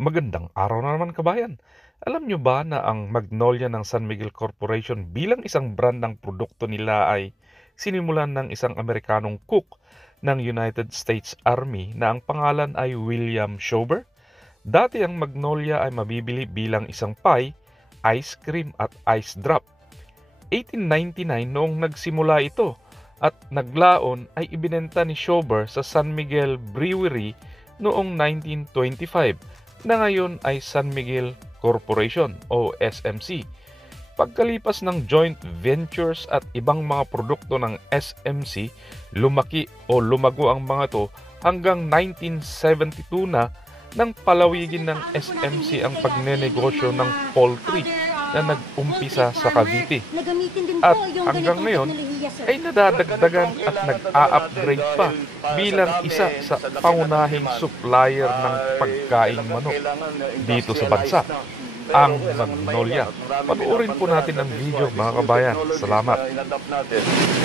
Magandang araw na naman kabayan. Alam nyo ba na ang Magnolia ng San Miguel Corporation bilang isang brand ng produkto nila ay sinimulan ng isang Amerikanong cook ng United States Army na ang pangalan ay William Schober? Dati ang Magnolia ay mabibili bilang isang pie, ice cream at ice drop. 1899 noong nagsimula ito at naglaon ay ibinenta ni Schober sa San Miguel Brewery noong 1925 na ngayon ay San Miguel Corporation o SMC. Pagkalipas ng joint ventures at ibang mga produkto ng SMC, lumaki o lumago ang mga to hanggang 1972 na nang palawigin ng SMC ang pagnenegosyo ng poultry na nag-umpisa sa Cavite. At hanggang ngayon ay nadadagdagan at nag-a-upgrade pa bilang isa sa pangunahing supplier ng pagkaing manok dito sa bansa, ang Magnolia. Panoorin po natin ang video mga kabayan. Salamat.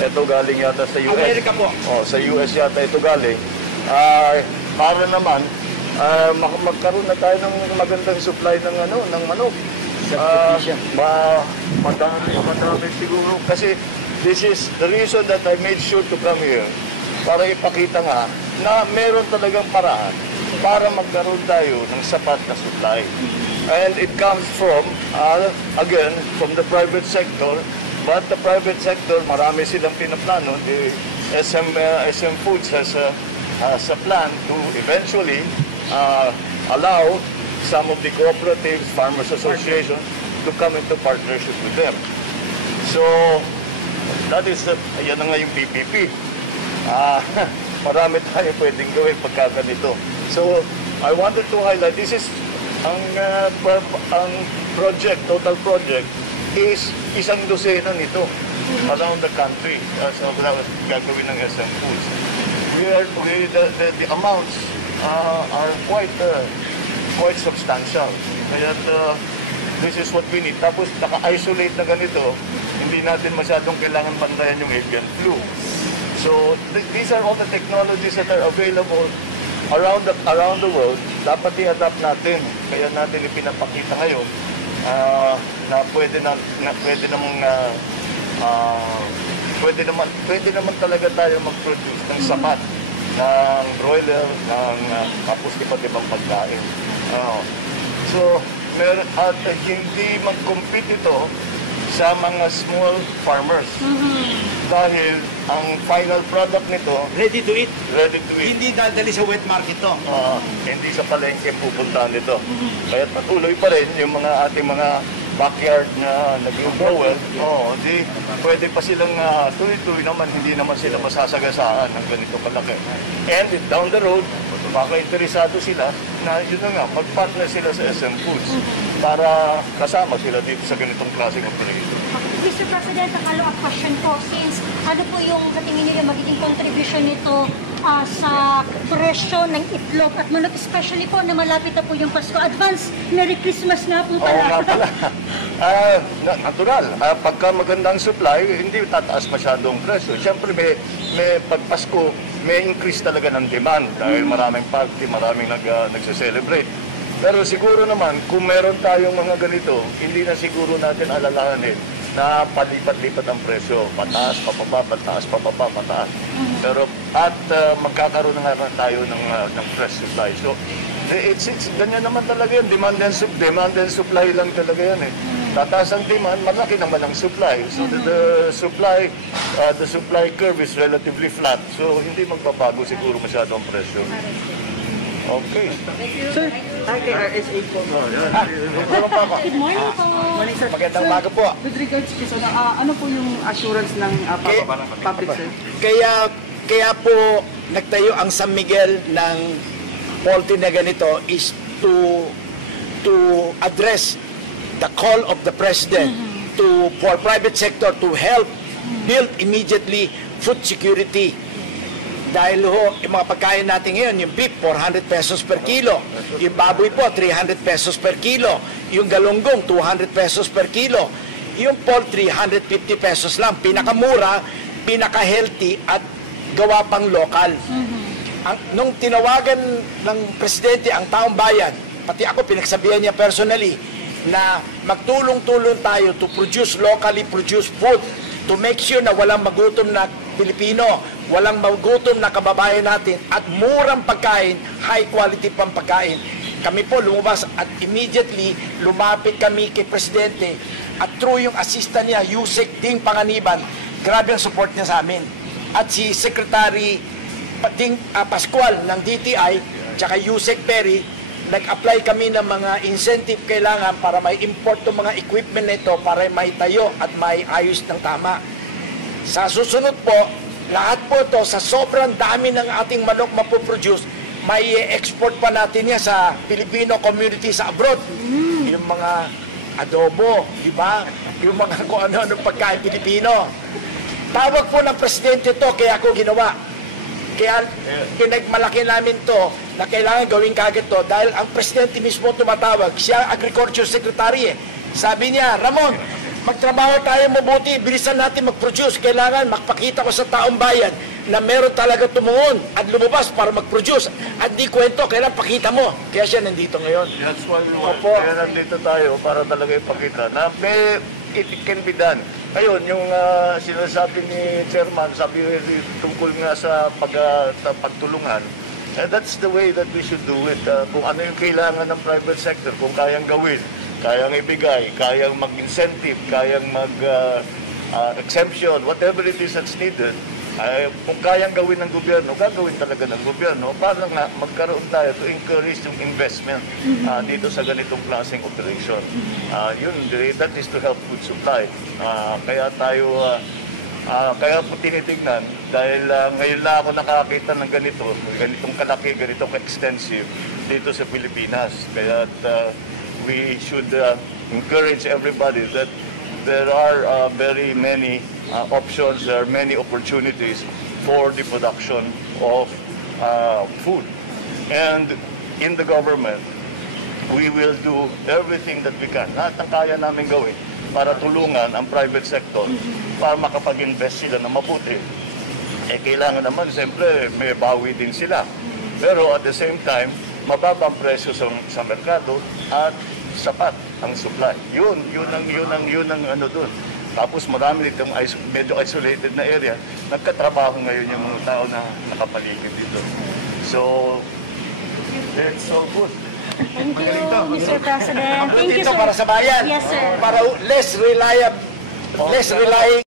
Ito galing yata sa US. Amerika po. Sa US yata ito galing. Para naman magkaroon na tayo ng magandang supply ng manok. Madami siguro kasi this is the reason that I made sure to come here para ipakita nga na meron talagang paraan para magkaroon tayo ng sapat na supply. And it comes from, again, from the private sector, but the private sector, marami silang pinaplano. The SM Foods has a plan to eventually allow some of the cooperatives, farmers associations, to come into partnership with them. So, that is, yan na nga yung PPP. Marami tayo pwedeng gawin pagka ganito. So, I wanted to highlight, this is, ang project, total project, is isang dosena nito around the country. So, gagawin ng SM Foods. The amounts are quite substantial. Kaya this is what we need. Tapos naka-isolate na ganito, hindi natin masyadong kailangan bantayan yung avian flu. So these are all the technologies that are available around the world. Dapat i-adapt natin. Kaya natin ipinapakita ngayon na pwede naman talaga tayo mag-produce ng sapat ng broiler, ng tapos iba't ibang pagkain. So, at hindi mag-compete ito sa mga small farmers. Dahil ang final product nito, Ready to eat. Hindi Hindi sa wet market to. hindi sa palengke pupuntahan nito. Kaya patuloy pa rin yung mga ating mga backyard na nag-grower, pwede pa silang tuloy-tuloy naman, hindi naman sila masasagasaan ng ganito kalaki. And down the road, baka interesado sila na yun na nga, mag-partner sila sa SM Foods para kasama sila dito sa ganitong klaseng operation. Mr. President, ang follow-up question po, since ano po yung katingin nila magiging contribution nito sa presyo ng itlog at manok, especially po na malapit na po yung Pasko. Advance, Merry Christmas nga po pala. Oo nga pala. Natural. Pagka magandang supply, hindi tataas masyadong presyo. Siyempre, may pagpasko, may increase talaga ng demand dahil maraming party, maraming nagse-celebrate. Pero siguro naman, kung meron tayong mga ganito, hindi na siguro natin alalahanin na palipat-lipat ang presyo. Pataas, papaba, pataas, papaba, pataas. Pero magkakaroon na nga tayo ng fresh supply. So, it's ganyan naman talaga yun. Demand and supply lang talaga yan eh. Tataas ang demand, malaki naman ang supply. So, the supply curve is relatively flat. So, hindi magbabago siguro masyado ang presyo. Okay. Sir, kay RSA po. Good morning po. Morning, sir. Magandang umaga po. With regards to ano po yung assurance ng public, sir? Kaya po nagtayo ang San Miguel ng poultry na ganito is to address the call of the President for private sector to help build immediately food security. Dahil yung mga pagkain natin ngayon, yung beef, 400 pesos per kilo. Yung baboy po, 300 pesos per kilo. Yung galunggong, 200 pesos per kilo. Yung poultry, 150 pesos lang. Pinakamura, pinaka-healthy at gawa pang lokal. Nung tinawagan ng presidente ang taong bayan pati ako pinagsabihan niya personally, na magtulong-tulong tayo to produce locally produced food, to make sure na walang magutom na Pilipino, walang magutom na kababayan natin, at murang pagkain, high quality pang pagkain. Kami po lumabas at immediately lumapit kami kay Presidente at through yung assistant niya, Yusek Ding Panganiban, grabe ang support niya sa amin. At si Secretary Ding Pascual ng DTI, tsaka Yusek Perry, nag-apply kami ng mga incentive kailangan para may import ng mga equipment nito para may tayo at may ayos ng tama. Sa susunod po, lahat po ito sa sobrang dami ng ating manok mapoproduce, may export pa natin yan sa Filipino community sa abroad. Yung mga adobo, di ba? Yung mga kung ano-ano pagkain Pilipino. Tawag po ng Presidente to, kaya ako ginawa. Kaya pinagmalaki namin to na kailangan gawin kagad to dahil ang Presidente mismo tumatawag. Siya Agriculture Secretary eh. Sabi niya, Ramon, magtrabaho tayo mabuti, bilisan natin mag-produce. Kailangan makpakita ko sa taong bayan na meron talaga tumuon at lumabas para mag-produce. At di kwento, kailangan pakita mo. Kaya siya nandito ngayon. That's why Opo. kaya nandito tayo para talaga ipakita na it can be done. Ngayon, yung sinasabi ni Chairman, sabi tungkol nga sa pagtulungan, that's the way that we should do it. Kung ano yung kailangan ng private sector, kung kayang gawin, kayang ibigay, kayang mag-incentive, kayang mag-exemption, whatever it is that's needed, kung kayang gawin ng gobyerno, gagawin talaga ng gobyerno para nga magkaroon tayo to encourage yung investment dito sa ganitong klaseng operation. That is to help food supply. Kaya tayo, kaya po tinitignan, dahil ngayon lang ako nakakita ng ganitong kalaki, ganitong extensive dito sa Pilipinas. Kaya we should encourage everybody that there are very many options, there are many opportunities for the production of food. And in the government, we will do everything that we can. Lahat ng kaya namin gawin para tulungan ang private sector para makapag-invest sila na mabuti. Kailangan naman, siyempre, may bawi din sila. Pero at the same time, mababa ang presyo sa merkado at sapat ang supply. Yun ang ano dun. Tapos marami ditong medyo isolated na area. Nagkatrabaho ngayon yung mga tao na nakapaligid dito. So, that's so good. Thank you, Mr. President. Thank you, Dito sir. para sa bayan. Yes, sir. Para less relying